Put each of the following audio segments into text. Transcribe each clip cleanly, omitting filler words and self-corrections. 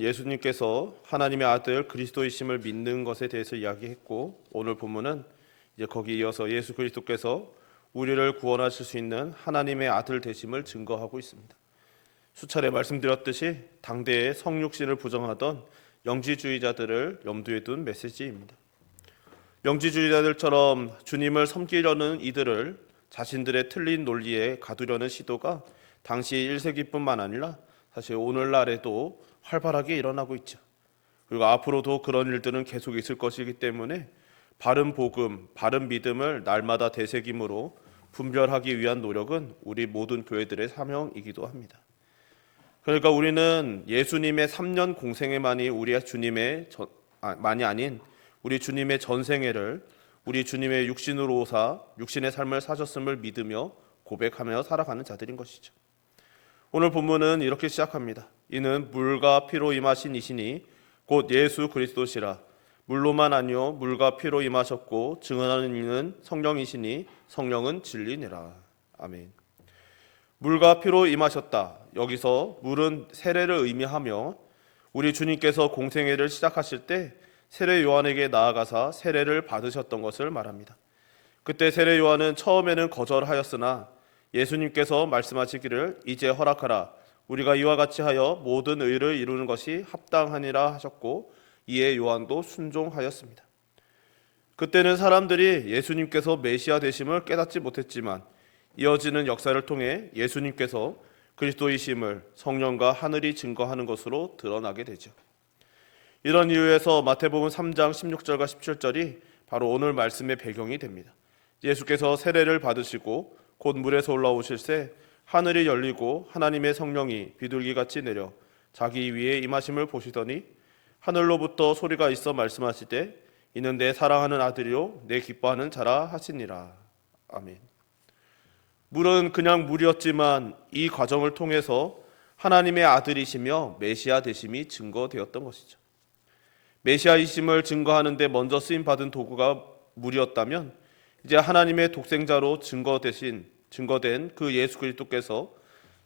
예수님께서 하나님의 아들 그리스도이심을 믿는 것에 대해서 이야기했고, 오늘 본문은 이제 거기에 이어서 예수 그리스도께서 우리를 구원하실 수 있는 하나님의 아들 되심을 증거하고 있습니다. 수차례 말씀드렸듯이 당대의 성육신을 부정하던 영지주의자들을 염두에 둔 메시지입니다. 영지주의자들처럼 주님을 섬기려는 이들을 자신들의 틀린 논리에 가두려는 시도가 당시 1세기뿐만 아니라 사실 오늘날에도 활발하게 일어나고 있죠. 그리고 앞으로도 그런 일들은 계속 있을 것이기 때문에 바른 복음, 바른 믿음을 날마다 되새김으로 분별하기 위한 노력은 우리 모든 교회들의 사명이기도 합니다. 그러니까 우리는 예수님의 3년 공생애만이 우리 주님의 만이 아닌 우리 주님의 전생애를 우리 주님의 육신으로 오사 육신의 삶을 사셨음을 믿으며 고백하며 살아가는 자들인 것이죠. 오늘 본문은 이렇게 시작합니다. 이는 물과 피로 임하신 이시니 곧 예수 그리스도시라. 물로만 아니요 물과 피로 임하셨고 증언하는 이는 성령이시니 성령은 진리니라. 아멘. 물과 피로 임하셨다. 여기서 물은 세례를 의미하며 우리 주님께서 공생애를 시작하실 때 세례 요한에게 나아가사 세례를 받으셨던 것을 말합니다. 그때 세례 요한은 처음에는 거절하였으나 예수님께서 말씀하시기를 이제 허락하라. 우리가 이와 같이 하여 모든 의를 이루는 것이 합당하니라 하셨고 이에 요한도 순종하였습니다. 그때는 사람들이 예수님께서 메시아 되심을 깨닫지 못했지만 이어지는 역사를 통해 예수님께서 그리스도이심을 성령과 하늘이 증거하는 것으로 드러나게 되죠. 이런 이유에서 마태복음 3장 16절과 17절이 바로 오늘 말씀의 배경이 됩니다. 예수께서 세례를 받으시고 곧 물에서 올라오실새 하늘이 열리고 하나님의 성령이 비둘기같이 내려 자기 위에 임하심을 보시더니 하늘로부터 소리가 있어 말씀하시되 이는 내 사랑하는 아들이요 내 기뻐하는 자라 하시니라. 아멘. 물은 그냥 물이었지만 이 과정을 통해서 하나님의 아들이시며 메시아 되심이 증거되었던 것이죠. 메시아이심을 증거하는 데 먼저 쓰임 받은 도구가 물이었다면 이제 하나님의 독생자로 증거된 그 예수 그리스도께서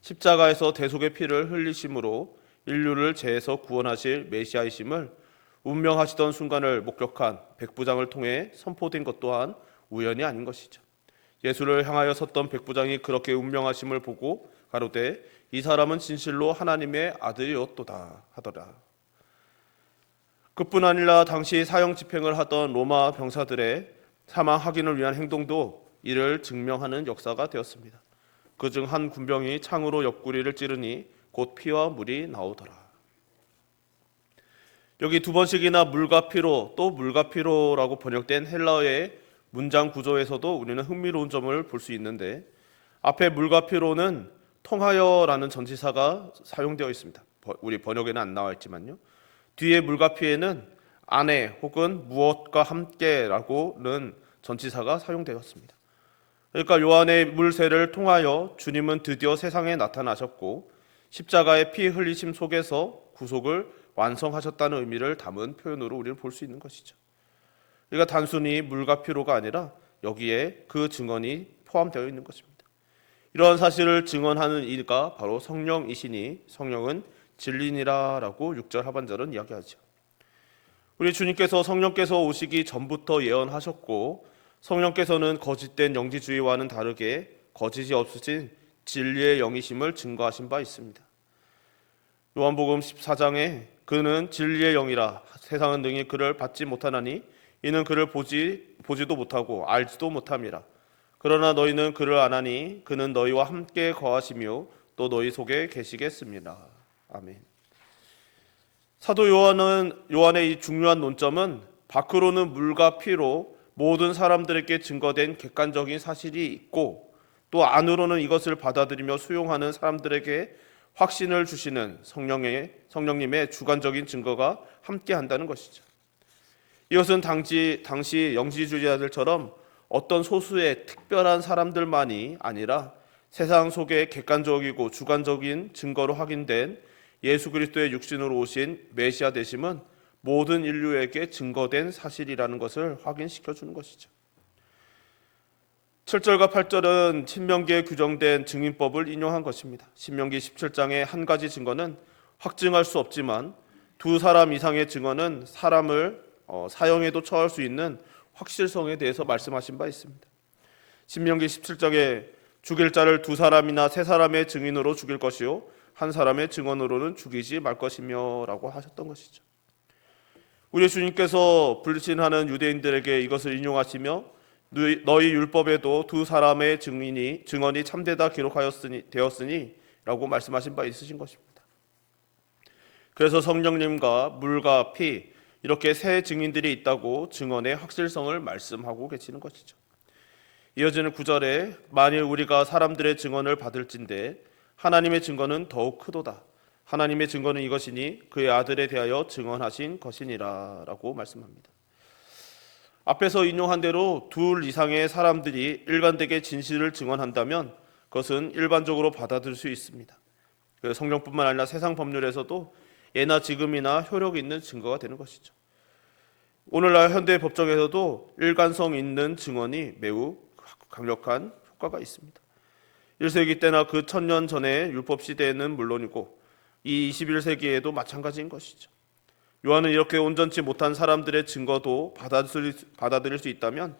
십자가에서 대속의 피를 흘리심으로 인류를 죄에서 구원하실 메시아이심을 운명하시던 순간을 목격한 백부장을 통해 선포된 것 또한 우연이 아닌 것이죠. 예수를 향하여 섰던 백부장이 그렇게 운명하심을 보고 가로되 이 사람은 진실로 하나님의 아들이었도다 하더라. 그뿐 아니라 당시 사형 집행을 하던 로마 병사들의 사망 확인을 위한 행동도 이를 증명하는 역사가 되었습니다. 그중 한 군병이 창으로 옆구리를 찌르니 곧 피와 물이 나오더라. 여기 두 번씩이나 물과 피로 또 물과 피로라고 번역된 헬라어의 문장 구조에서도 우리는 흥미로운 점을 볼 수 있는데 앞에 물과 피로는 통하여라는 전치사가 사용되어 있습니다. 우리 번역에는 안 나와 있지만요. 뒤에 물과 피에는 안에 혹은 무엇과 함께라고는 전치사가 사용되었습니다. 그러니까 요한의 물세를 통하여 주님은 드디어 세상에 나타나셨고 십자가의 피 흘리심 속에서 구속을 완성하셨다는 의미를 담은 표현으로 우리는 볼 수 있는 것이죠. 그러니까 단순히 물과 피로가 아니라 여기에 그 증언이 포함되어 있는 것입니다. 이러한 사실을 증언하는 이가 바로 성령이시니 성령은 진리니라라고 6절 하반절은 이야기하죠. 우리 주님께서 성령께서 오시기 전부터 예언하셨고 성령께서는 거짓된 영지주의와는 다르게 거짓이 없으신 진리의 영이심을 증거하신 바 있습니다. 요한복음 14장에 그는 진리의 영이라 세상은 능히 그를 받지 못하나니 이는 그를 보지도 못하고 알지도 못함이라. 그러나 너희는 그를 아나니 그는 너희와 함께 거하시며 또 너희 속에 계시겠습니다. 아멘. 사도 요한의 이 중요한 논점은 밖으로는 물과 피로 모든 사람들에게 증거된 객관적인 사실이 있고 또 안으로는 이것을 받아들이며 수용하는 사람들에게 확신을 주시는 성령님의 주관적인 증거가 함께한다는 것이죠. 이것은 당시 영지주의자들처럼 어떤 소수의 특별한 사람들만이 아니라 세상 속에 객관적이고 주관적인 증거로 확인된 예수 그리스도의 육신으로 오신 메시아 되심은 모든 인류에게 증거된 사실이라는 것을 확인시켜 주는 것이죠. 7절과 8절은 신명기에 규정된 증인법을 인용한 것입니다. 신명기 17장의 한 가지 증거는 확증할 수 없지만 두 사람 이상의 증언은 사람을 사형에도 처할 수 있는 확실성에 대해서 말씀하신 바 있습니다. 신명기 17장에 죽일 자를 두 사람이나 세 사람의 증인으로 죽일 것이요 한 사람의 증언으로는 죽이지 말 것이며 라고 하셨던 것이죠. 우리 주님께서 불신하는 유대인들에게 이것을 인용하시며 너희 율법에도 두 사람의 증언이 참되다 되었으니 라고 말씀하신 바 있으신 것입니다. 그래서 성령님과 물과 피 이렇게 세 증인들이 있다고 증언의 확실성을 말씀하고 계시는 것이죠. 이어지는 9절에 만일 우리가 사람들의 증언을 받을진대 하나님의 증거는 더욱 크도다. 하나님의 증거는 이것이니 그의 아들에 대하여 증언하신 것이니라 라고 말씀합니다. 앞에서 인용한 대로 둘 이상의 사람들이 일관되게 진실을 증언한다면 그것은 일반적으로 받아들일 수 있습니다. 성경뿐만 아니라 세상 법률에서도 예나 지금이나 효력 있는 증거가 되는 것이죠. 오늘날 현대 법정에서도 일관성 있는 증언이 매우 강력한 효과가 있습니다. 1세기 때나 그 1000년 전의 율법 시대에는 물론이고 이 21세기에도 마찬가지인 것이죠. 요한은 이렇게 온전치 못한 사람들의 증거도 받아들일 수 있다면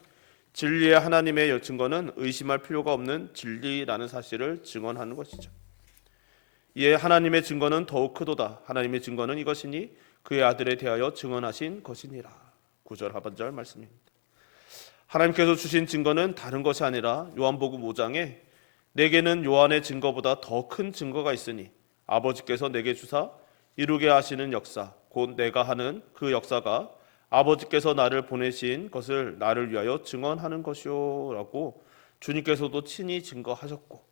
진리의 하나님의 증거는 의심할 필요가 없는 진리라는 사실을 증언하는 것이죠. 이에 하나님의 증거는 더욱 크도다. 하나님의 증거는 이것이니 그의 아들에 대하여 증언하신 것이니라. 9절 하반절 말씀입니다. 하나님께서 주신 증거는 다른 것이 아니라 요한복음 5장에 내게는 요한의 증거보다 더 큰 증거가 있으니 아버지께서 내게 주사 이루게 하시는 역사 곧 내가 하는 그 역사가 아버지께서 나를 보내신 것을 나를 위하여 증언하는 것이요 라고 주님께서도 친히 증거하셨고,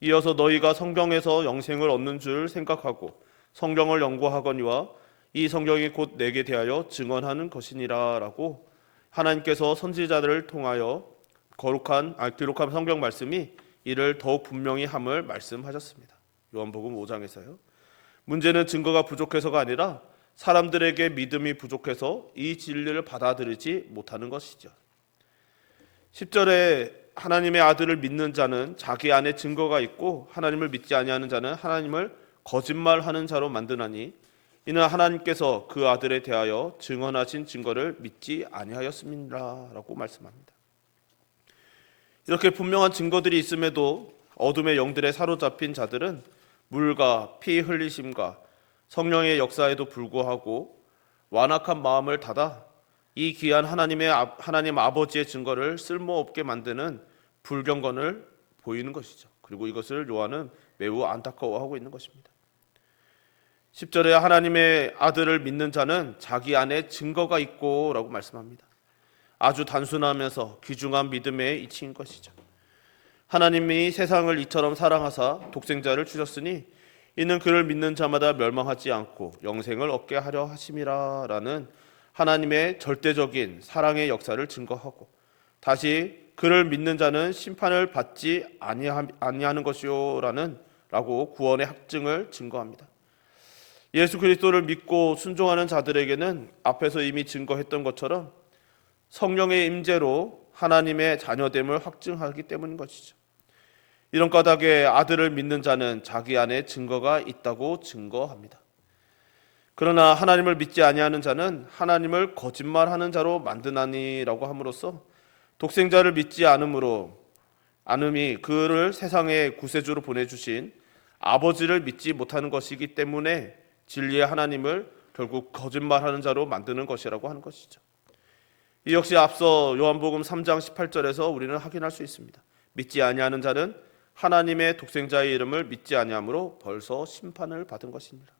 이어서 너희가 성경에서 영생을 얻는 줄 생각하고 성경을 연구하거니와 이 성경이 곧 내게 대하여 증언하는 것이니라 라고 하나님께서 선지자들을 통하여 기록한 성경 말씀이 이를 더욱 분명히 함을 말씀하셨습니다. 요한복음 5장에서요. 문제는 증거가 부족해서가 아니라 사람들에게 믿음이 부족해서 이 진리를 받아들이지 못하는 것이죠. 10절에 하나님의 아들을 믿는 자는 자기 안에 증거가 있고 하나님을 믿지 아니하는 자는 하나님을 거짓말하는 자로 만드나니 이는 하나님께서 그 아들에 대하여 증언하신 증거를 믿지 아니하였음이라라고 말씀합니다. 이렇게 분명한 증거들이 있음에도 어둠의 영들에 사로잡힌 자들은 물과 피 흘리심과 성령의 역사에도 불구하고 완악한 마음을 닫아 이 귀한 하나님 아버지의 증거를 쓸모없게 만드는 불경건을 보이는 것이죠. 그리고 이것을 요한은 매우 안타까워하고 있는 것입니다. 10절에 하나님의 아들을 믿는 자는 자기 안에 증거가 있고 라고 말씀합니다. 아주 단순하면서 귀중한 믿음의 이치인 것이죠. 하나님이 세상을 이처럼 사랑하사 독생자를 주셨으니 이는 그를 믿는 자마다 멸망하지 않고 영생을 얻게 하려 하심이라 라는 하나님의 절대적인 사랑의 역사를 증거하고, 다시 그를 믿는 자는 심판을 받지 아니하는 것이요 라고 구원의 확증을 증거합니다. 예수 그리스도를 믿고 순종하는 자들에게는 앞에서 이미 증거했던 것처럼 성령의 임재로 하나님의 자녀됨을 확증하기 때문인 것이죠. 이런 까닭에 아들을 믿는 자는 자기 안에 증거가 있다고 증거합니다. 그러나 하나님을 믿지 아니하는 자는 하나님을 거짓말하는 자로 만드나니라고 함으로써 독생자를 믿지 않음이 그를 세상의 구세주로 보내주신 아버지를 믿지 못하는 것이기 때문에 진리의 하나님을 결국 거짓말하는 자로 만드는 것이라고 하는 것이죠. 이 역시 앞서 요한복음 3장 18절에서 우리는 확인할 수 있습니다. 믿지 아니하는 자는 하나님의 독생자의 이름을 믿지 아니함으로 벌써 심판을 받은 것입니다.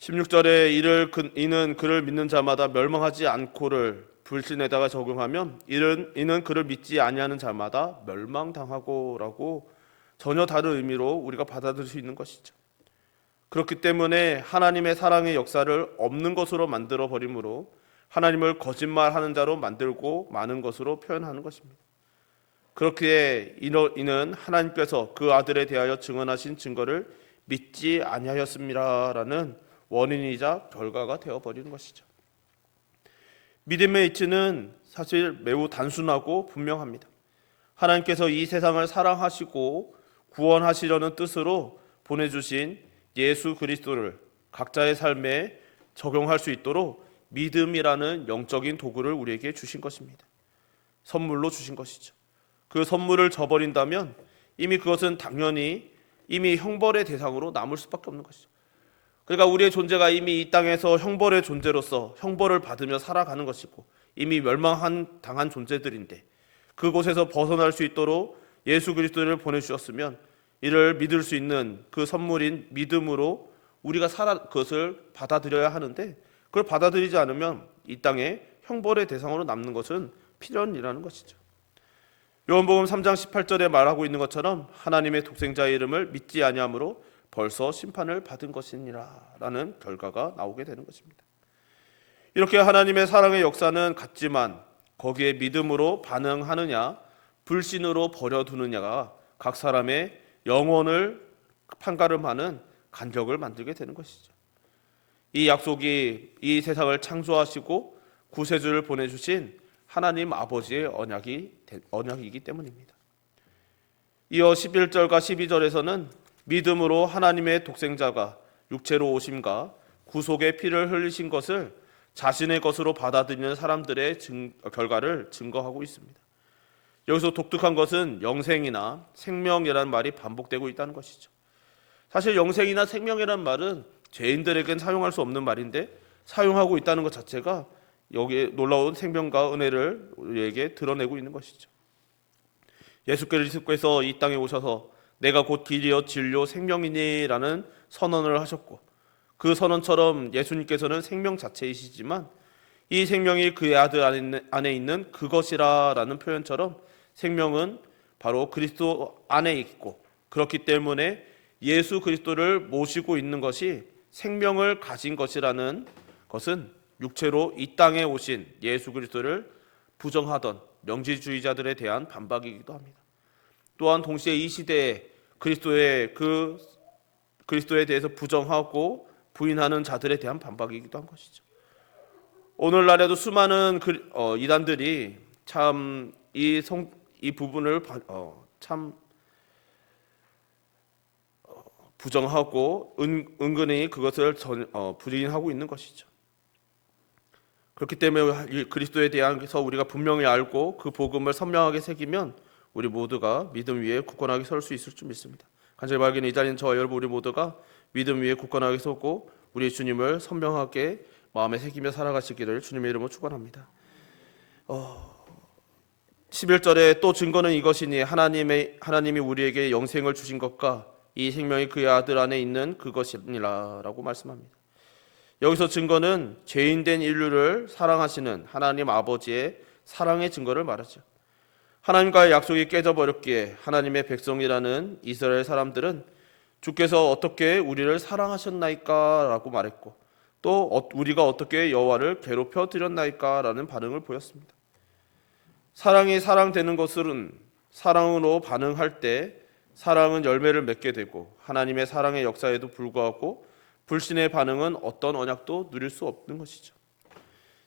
16절에 이는 그를 믿는 자마다 멸망하지 않고를 불신에다가 적용하면 이는 그를 믿지 아니하는 자마다 멸망당하고라고 전혀 다른 의미로 우리가 받아들일 수 있는 것이죠. 그렇기 때문에 하나님의 사랑의 역사를 없는 것으로 만들어 버림으로 하나님을 거짓말하는 자로 만들고 마는 것으로 표현하는 것입니다. 그렇기에 이는 하나님께서 그 아들에 대하여 증언하신 증거를 믿지 아니하였음이라라는 원인이자 결과가 되어버리는 것이죠. 믿음의 이치는 사실 매우 단순하고 분명합니다. 하나님께서 이 세상을 사랑하시고 구원하시려는 뜻으로 보내주신 예수 그리스도를 각자의 삶에 적용할 수 있도록 믿음이라는 영적인 도구를 우리에게 주신 것입니다. 선물로 주신 것이죠. 그 선물을 저버린다면 이미 그것은 당연히 이미 형벌의 대상으로 남을 수밖에 없는 것이죠. 그러니까 우리의 존재가 이미 이 땅에서 형벌의 존재로서 형벌을 받으며 살아가는 것이고 이미 당한 존재들인데 그곳에서 벗어날 수 있도록 예수 그리스도를 보내주셨으면 이를 믿을 수 있는 그 선물인 믿음으로 우리가 그것을 받아들여야 하는데 그걸 받아들이지 않으면 이 땅에 형벌의 대상으로 남는 것은 필연이라는 것이죠. 요한복음 3장 18절에 말하고 있는 것처럼 하나님의 독생자의 이름을 믿지 아니함으로 벌써 심판을 받은 것이니라 라는 결과가 나오게 되는 것입니다. 이렇게 하나님의 사랑의 역사는 같지만 거기에 믿음으로 반응하느냐 불신으로 버려두느냐가 각 사람의 영혼을 판가름하는 간격을 만들게 되는 것이죠. 이 약속이 이 세상을 창조하시고 구세주를 보내주신 하나님 아버지의 언약이기 때문입니다. 이어 11절과 12절에서는 믿음으로 하나님의 독생자가 육체로 오심과 구속의 피를 흘리신 것을 자신의 것으로 받아들이는 사람들의 결과를 증거하고 있습니다. 여기서 독특한 것은 영생이나 생명이라는 말이 반복되고 있다는 것이죠. 사실 영생이나 생명이라는 말은 죄인들에겐 사용할 수 없는 말인데 사용하고 있다는 것 자체가 여기에 놀라운 생명과 은혜를 우리에게 드러내고 있는 것이죠. 예수 그리스도께서 이 땅에 오셔서 내가 곧 길이요 진료 생명이니라는 선언을 하셨고 그 선언처럼 예수님께서는 생명 자체이시지만 이 생명이 그의 아들 안에 있는 그것이라라는 표현처럼 생명은 바로 그리스도 안에 있고 그렇기 때문에 예수 그리스도를 모시고 있는 것이 생명을 가진 것이라는 것은 육체로 이 땅에 오신 예수 그리스도를 부정하던 명지주의자들에 대한 반박이기도 합니다. 또한 동시에 이 시대에 그리스도에 대해서 부정하고 부인하는 자들에 대한 반박이기도 한 것이죠. 오늘날에도 수많은 이단들이 참 이 부분을 참 부정하고 은근히 그것을 부인하고 있는 것이죠. 그렇기 때문에 그리스도에 대해서 우리가 분명히 알고 그 복음을 선명하게 새기면 우리 모두가 믿음 위에 굳건하게 설 수 있을 줄 믿습니다. 간절히 바라기는 이 자리는 저와 여러분 우리 모두가 믿음 위에 굳건하게 서고 우리 주님을 선명하게 마음에 새기며 살아가시기를 주님의 이름으로 축원합니다. 11절에 또 증거는 이것이니 하나님이 우리에게 영생을 주신 것과 이 생명이 그의 아들 안에 있는 그것이니라 라고 말씀합니다. 여기서 증거는 죄인된 인류를 사랑하시는 하나님 아버지의 사랑의 증거를 말하죠. 하나님과의 약속이 깨져버렸기에 하나님의 백성이라는 이스라엘 사람들은 주께서 어떻게 우리를 사랑하셨나이까 라고 말했고 또 우리가 어떻게 여호와를 괴롭혀 드렸나이까 라는 반응을 보였습니다. 사랑이 사랑되는 것은 사랑으로 반응할 때 사랑은 열매를 맺게 되고 하나님의 사랑의 역사에도 불구하고 불신의 반응은 어떤 언약도 누릴 수 없는 것이죠.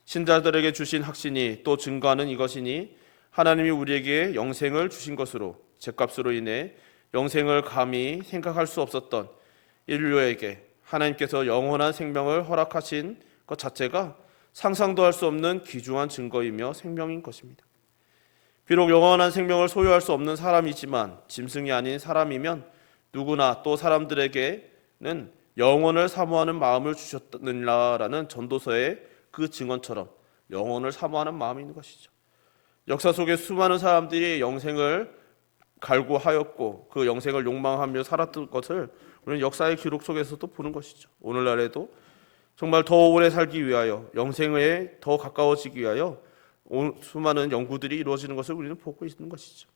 신자들에게 주신 확신이 또 증거하는 이것이니 하나님이 우리에게 영생을 주신 것으로 죗값으로 인해 영생을 감히 생각할 수 없었던 인류에게 하나님께서 영원한 생명을 허락하신 것 자체가 상상도 할 수 없는 귀중한 증거이며 생명인 것입니다. 비록 영원한 생명을 소유할 수 없는 사람이지만 짐승이 아닌 사람이면 누구나 또 사람들에게는 영혼을 사모하는 마음을 주셨느니라라는 전도서의 그 증언처럼 영혼을 사모하는 마음이 있는 것이죠. 역사 속에 수많은 사람들이 영생을 갈구하였고 그 영생을 욕망하며 살았던 것을 우리는 역사의 기록 속에서도 보는 것이죠. 오늘날에도 정말 더 오래 살기 위하여 영생에 더 가까워지기 위하여 수많은 연구들이 이루어지는 것을 우리는 보고 있는 것이죠.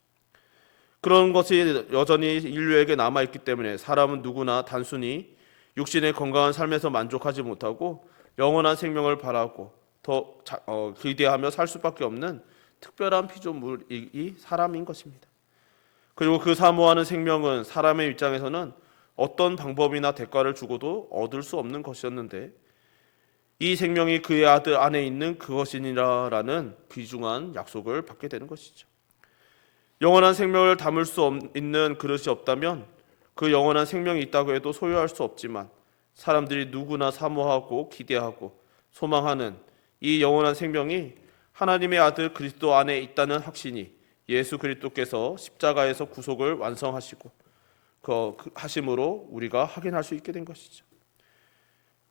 그런 것이 여전히 인류에게 남아있기 때문에 사람은 누구나 단순히 육신의 건강한 삶에서 만족하지 못하고 영원한 생명을 바라고 더 기대하며 살 수밖에 없는 특별한 피조물이 사람인 것입니다. 그리고 그 사모하는 생명은 사람의 입장에서는 어떤 방법이나 대가를 주고도 얻을 수 없는 것이었는데 이 생명이 그의 아들 안에 있는 그것이니라라는 귀중한 약속을 받게 되는 것이죠. 영원한 생명을 담을 수 있는 그릇이 없다면 그 영원한 생명이 있다고 해도 소유할 수 없지만 사람들이 누구나 사모하고 기대하고 소망하는 이 영원한 생명이 하나님의 아들 그리스도 안에 있다는 확신이 예수 그리스도께서 십자가에서 구속을 완성하시고 그 하심으로 우리가 확인할 수 있게 된 것이죠.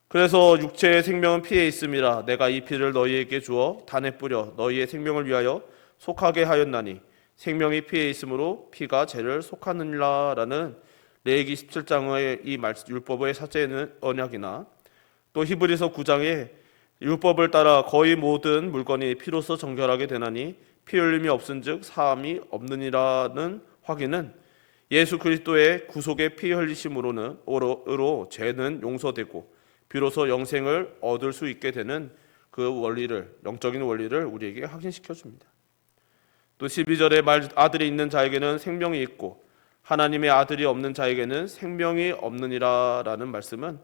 그래서 육체의 생명은 피에 있음이라 내가 이 피를 너희에게 주어 단에 뿌려 너희의 생명을 위하여 속하게 하였나니 생명이 피에 있으므로 피가 죄를 속하느니라라는 레위기 17장의 이 율법의 사제 언약이나 또 히브리서 9장에 율법을 따라 거의 모든 물건이 피로써 정결하게 되나니 피 흘림이 없은즉 사함이 없느니라는 확인은 예수 그리스도의 구속의 피 흘리심으로 죄는 용서되고 비로소 영생을 얻을 수 있게 되는 그 원리를, 영적인 원리를 우리에게 확인시켜 줍니다. 또 12절에 아들이 있는 자에게는 생명이 있고 하나님의 아들이 없는 자에게는 생명이 없느니라라는 말씀은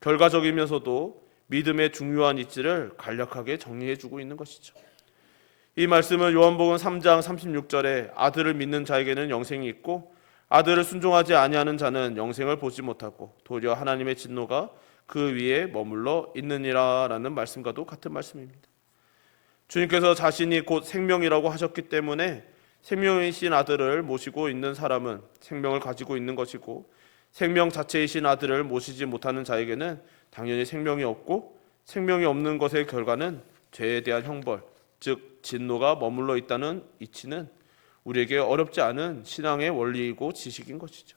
결과적이면서도 믿음의 중요한 이치를 간략하게 정리해 주고 있는 것이죠. 이 말씀은 요한복음 3장 36절에 아들을 믿는 자에게는 영생이 있고 아들을 순종하지 아니하는 자는 영생을 보지 못하고 도리어 하나님의 진노가 그 위에 머물러 있느니라라는 말씀과도 같은 말씀입니다. 주님께서 자신이 곧 생명이라고 하셨기 때문에 생명이신 아들을 모시고 있는 사람은 생명을 가지고 있는 것이고 생명 자체이신 아들을 모시지 못하는 자에게는 당연히 생명이 없고 생명이 없는 것의 결과는 죄에 대한 형벌, 즉 진노가 머물러 있다는 이치는 우리에게 어렵지 않은 신앙의 원리이고 지식인 것이죠.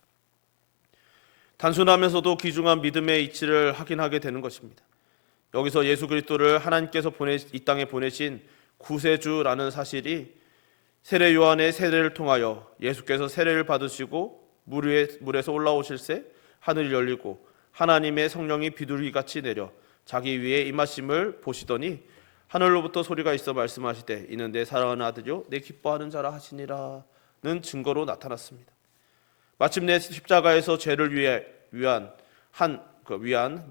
단순하면서도 귀중한 믿음의 이치를 확인하게 되는 것입니다. 여기서 예수 그리스도를 하나님께서 이 땅에 보내신 구세주라는 사실이 세례 요한의 세례를 통하여 예수께서 세례를 받으시고 물에서 올라오실새 하늘이 열리고 하나님의 성령이 비둘기같이 내려 자기 위에 임하심을 보시더니 하늘로부터 소리가 있어 말씀하시되 이는 내 사랑하는 아들이요 내 기뻐하는 자라 하시니라는 증거로 나타났습니다. 마침내 십자가에서 죄를 위한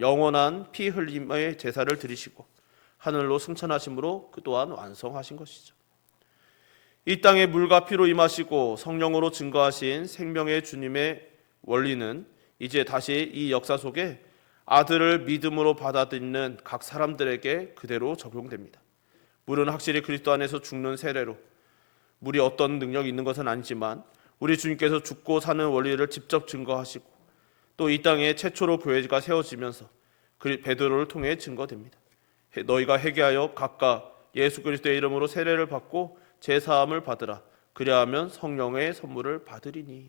영원한 피 흘림의 제사를 드리시고 하늘로 승천하심으로 그 또한 완성하신 것이죠. 이 땅에 물과 피로 임하시고 성령으로 증거하신 생명의 주님의 원리는 이제 다시 이 역사 속에 아들을 믿음으로 받아들이는 각 사람들에게 그대로 적용됩니다. 물은 확실히 그리스도 안에서 죽는 세례로 물이 어떤 능력이 있는 것은 아니지만 우리 주님께서 죽고 사는 원리를 직접 증거하시고 또 이 땅에 최초로 교회가 세워지면서 베드로를 통해 증거됩니다. 너희가 회개하여 각각 예수 그리스도의 이름으로 세례를 받고 제사함을 받으라. 그리하면 성령의 선물을 받으리니.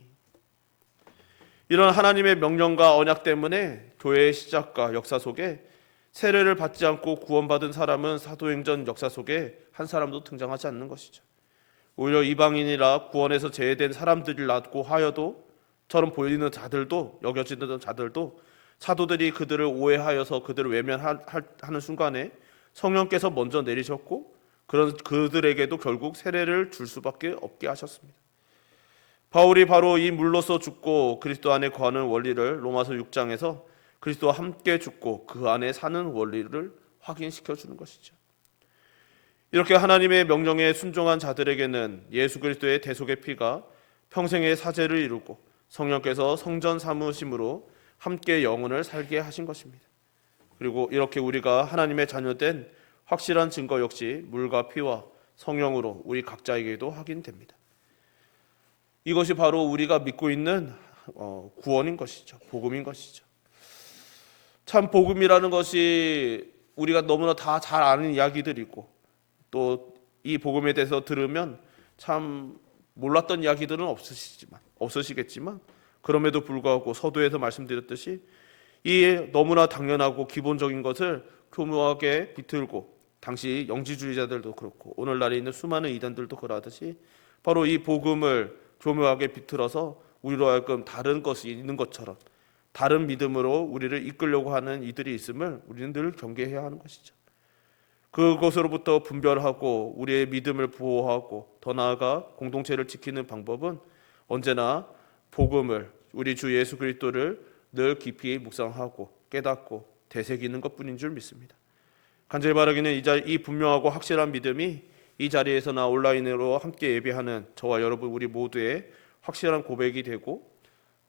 이런 하나님의 명령과 언약 때문에 교회의 시작과 역사 속에 세례를 받지 않고 구원받은 사람은 사도행전 역사 속에 한 사람도 등장하지 않는 것이죠. 오히려 이방인이라 구원에서 제외된 사람들이라고 하여도 처럼 보이는 자들도 여겨지는 자들도 사도들이 그들을 오해하여서 그들을 외면하는 순간에 성령께서 먼저 내리셨고 그런 그들에게도 결국 세례를 줄 수밖에 없게 하셨습니다. 바울이 바로 이 물로서 죽고 그리스도 안에 거하는 원리를 로마서 6장에서 그리스도와 함께 죽고 그 안에 사는 원리를 확인시켜 주는 것이죠. 이렇게 하나님의 명령에 순종한 자들에게는 예수 그리스도의 대속의 피가 평생의 사죄를 이루고 성령께서 성전 삼으심으로 함께 영혼을 살게 하신 것입니다. 그리고 이렇게 우리가 하나님의 자녀된 확실한 증거 역시 물과 피와 성령으로 우리 각자에게도 확인됩니다. 이것이 바로 우리가 믿고 있는 구원인 것이죠. 복음인 것이죠. 참 복음이라는 것이 우리가 너무나 다 잘 아는 이야기들이고 또 이 복음에 대해서 들으면 참 몰랐던 이야기들은 없으시겠지만 그럼에도 불구하고 서두에서 말씀드렸듯이 이 너무나 당연하고 기본적인 것을 교묘하게 비틀고 당시 영지주의자들도 그렇고 오늘날에 있는 수많은 이단들도 그러하듯이 바로 이 복음을 교묘하게 비틀어서 우리로 하여금 다른 것이 있는 것처럼 다른 믿음으로 우리를 이끌려고 하는 이들이 있음을 우리는 늘 경계해야 하는 것이죠. 그것으로부터 분별하고 우리의 믿음을 보호하고 더 나아가 공동체를 지키는 방법은 언제나 복음을 우리 주 예수 그리스도를 늘 깊이 묵상하고 깨닫고 되새기는 것뿐인 줄 믿습니다. 간절히 바라기는 이 분명하고 확실한 믿음이 이 자리에서나 온라인으로 함께 예배하는 저와 여러분 우리 모두의 확실한 고백이 되고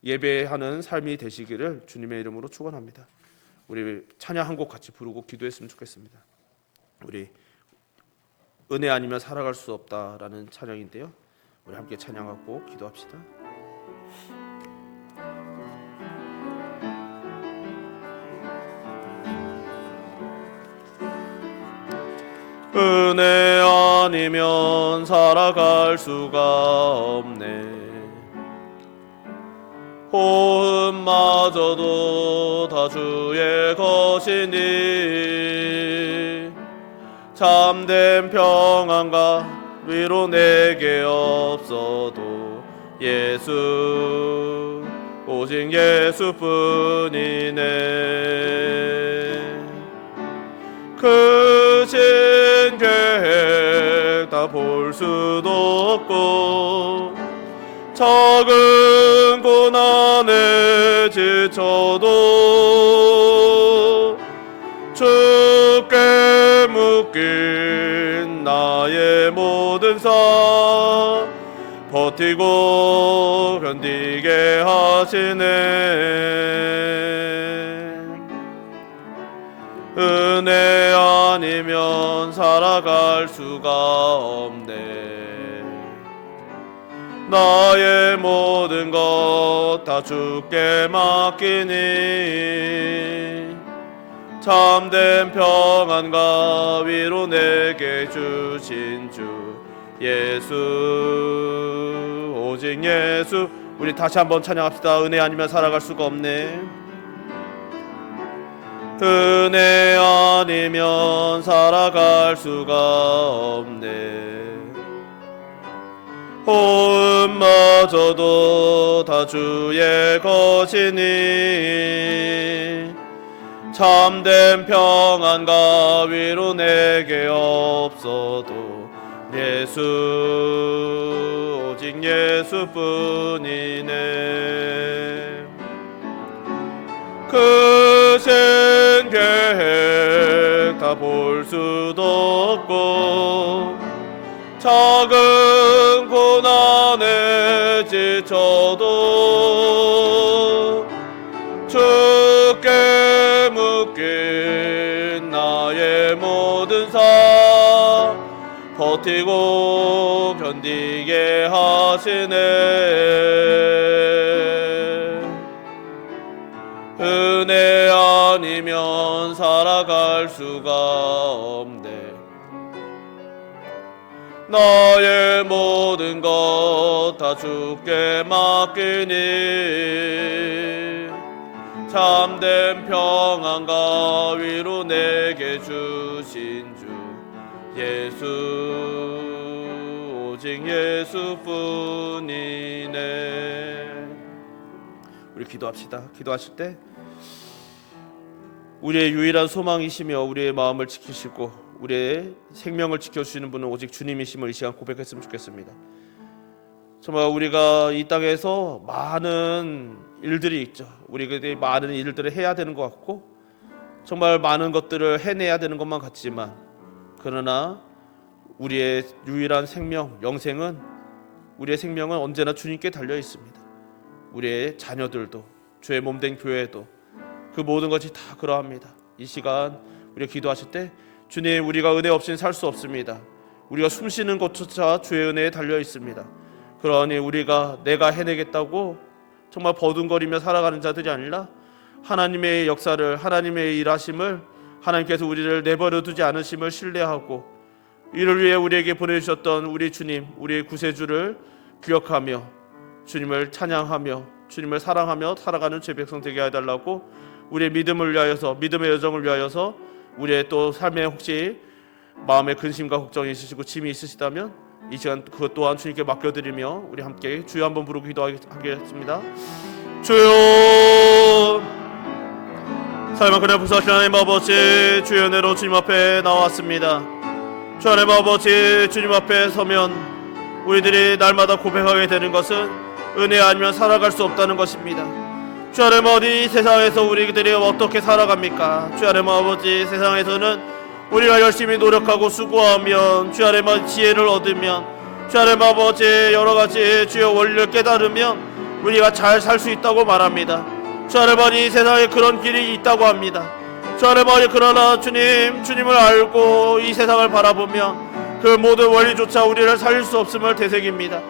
예배하는 삶이 되시기를 주님의 이름으로 축원합니다. 우리 찬양 한 곡 같이 부르고 기도했으면 좋겠습니다. 우리 은혜 아니면 살아갈 수 없다라는 찬양인데요. 우리 함께 찬양하고 기도합시다. 은혜 아니면 살아갈 수가 없네. 호흡마저도 다 주의 것이니 참된 평안과 위로 내게 없어도 예수 오직 예수뿐이네. 크신 계획 다 볼 수도 없고 작은 고난에 지쳐도 주께 묶인 나의 모든 삶 버티고 견디게 하시네. 은혜 아니면 살아갈 수가 없네. 나의 모든 것 다 주께 맡기니 참된 평안과 위로 내게 주신 주 예수 오직 예수. 우리 다시 한번 찬양합시다. 은혜 아니면 살아갈 수가 없네. 은혜 아니면 살아갈 수가 없네. 호흡마저도 다 주의 것이니 참된 평안과 위로 내게 없어도 예수 오직 예수뿐이네. 크신 계획 다 볼 수도 없고 작은 고난에 지쳐도 주께 묶인 나의 모든 삶 버티고 견디게 하시네. 은혜 아니면 살아갈 수가 없네. 나의 모든 것 다 주께 맡기니 참된 평안과 위로 내게 주신 주 예수 오직 예수뿐이네. 우리 기도합시다. 기도하실 때 우리의 유일한 소망이시며 우리의 마음을 지키시고 우리의 생명을 지켜주시는 분은 오직 주님이심을 이 시간 고백했으면 좋겠습니다. 정말 우리가 이 땅에서 많은 일들이 있죠. 우리가 많은 일들을 해야 되는 것 같고 정말 많은 것들을 해내야 되는 것만 같지만 그러나 우리의 유일한 생명, 영생은 우리의 생명은 언제나 주님께 달려 있습니다. 우리의 자녀들도 주의 몸된 교회도 그 모든 것이 다 그러합니다. 이 시간 우리가 기도하실 때 주님 우리가 은혜 없이는 살 수 없습니다. 우리가 숨쉬는 것조차 주의 은혜에 달려 있습니다. 그러니 우리가 내가 해내겠다고 정말 버둥거리며 살아가는 자들이 아니라 하나님의 역사를 하나님의 일하심을 하나님께서 우리를 내버려 두지 않으심을 신뢰하고 이를 위해 우리에게 보내주셨던 우리 주님 우리의 구세주를 기억하며 주님을 찬양하며 주님을 사랑하며 살아가는 죄 백성 되게 해달라고 우리의 믿음을 위하여서 믿음의 여정을 위하여서 우리의 또 삶에 혹시 마음에 근심과 걱정이 있으시고 짐이 있으시다면 이 시간 그것 또한 주님께 맡겨드리며 우리 함께 주여 한번 부르고 기도하겠습니다. 주여 삶을 그냥 부사하신 하나님 아버지 주의 은혜로 주님 앞에 나왔습니다. 주 하나님 아버지 주님 앞에 서면 우리들이 날마다 고백하게 되는 것은 은혜 아니면 살아갈 수 없다는 것입니다. 주 하나님 아버지 세상에서 우리들이 어떻게 살아갑니까? 주 하나님 아버지 세상에서는 우리가 열심히 노력하고 수고하면 주 하나님 아버지 지혜를 얻으면 주 하나님 아버지 여러가지 주의 원리를 깨달으면 우리가 잘 살 수 있다고 말합니다. 주 아버지, 이 세상에 그런 길이 있다고 합니다. 주 아버지, 그러나 주님을 알고 이 세상을 바라보면 그 모든 원리조차 우리를 살릴 수 없음을 되새깁니다.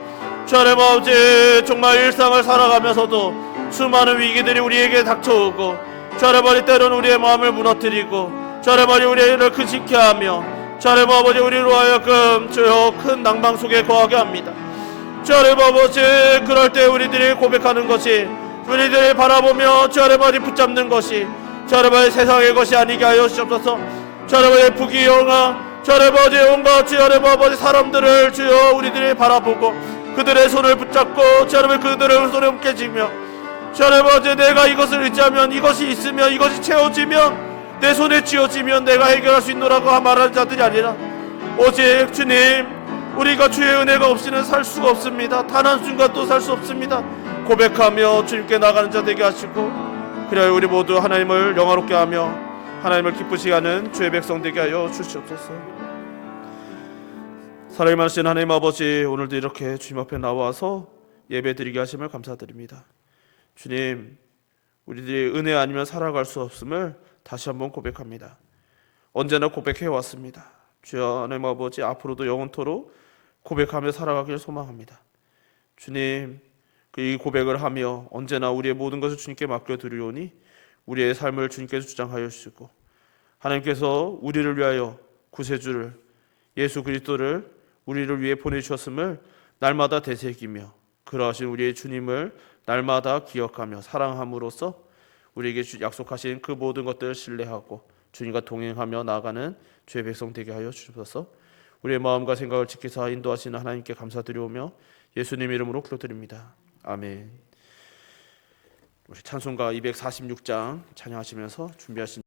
주 아버지, 정말 일상을 살아가면서도 수많은 위기들이 우리에게 닥쳐오고, 주 아버지, 때로는 우리의 마음을 무너뜨리고, 주 아버지, 우리를 근심케 하며, 주 아버지, 우리로 하여금 주여 큰 낭망 속에 거하게 합니다. 주 아버지, 그럴 때 우리들이 고백하는 것이, 우리들이 바라보며 주 아버지 붙잡는 것이 주 아버지 세상의 것이 아니게 하여 주옵소서. 주 아버지 부귀영화, 주 아버지 온갖 주 아버지 사람들을 주여 우리들이 바라보고 그들의 손을 붙잡고 주 아버지 그들의 손에 움켜쥐며, 주 아버지 내가 이것을 의지하면, 이것이 있으면, 이것이 채워지면, 내 손에 쥐어지면 내가 해결할 수 있노라고 말하는 자들이 아니라, 오직 주님, 우리가 주의 은혜가 없이는 살 수가 없습니다. 단 한순간도 살 수 없습니다. 고백하며 주님께 나가는 자 되게 하시고, 그래야 우리 모두 하나님을 영화롭게 하며 하나님을 기쁘시게 하는 주의 백성 되게 하여 주시옵소서. 사랑이 많으신 하나님 아버지, 오늘도 이렇게 주님 앞에 나와서 예배 드리게 하심을 감사드립니다. 주님, 우리들이 은혜 아니면 살아갈 수 없음을 다시 한번 고백합니다. 언제나 고백해 왔습니다. 주여 하나님 아버지, 앞으로도 영원토록 고백하며 살아가길 소망합니다. 주님, 이 고백을 하며 언제나 우리의 모든 것을 주님께 맡겨드리오니 우리의 삶을 주님께서 주장하여 주시고, 하나님께서 우리를 위하여 구세주를, 예수 그리스도를 우리를 위해 보내주셨음을 날마다 되새기며, 그러하신 우리의 주님을 날마다 기억하며 사랑함으로써 우리에게 약속하신 그 모든 것들을 신뢰하고 주님과 동행하며 나아가는 주의 백성 되게 하여 주옵소서. 우리의 마음과 생각을 지키사 인도하시는 하나님께 감사드리오며 예수님 이름으로 기도드립니다. 아멘. 우리 찬송가 246장 찬양하시면서 준비하신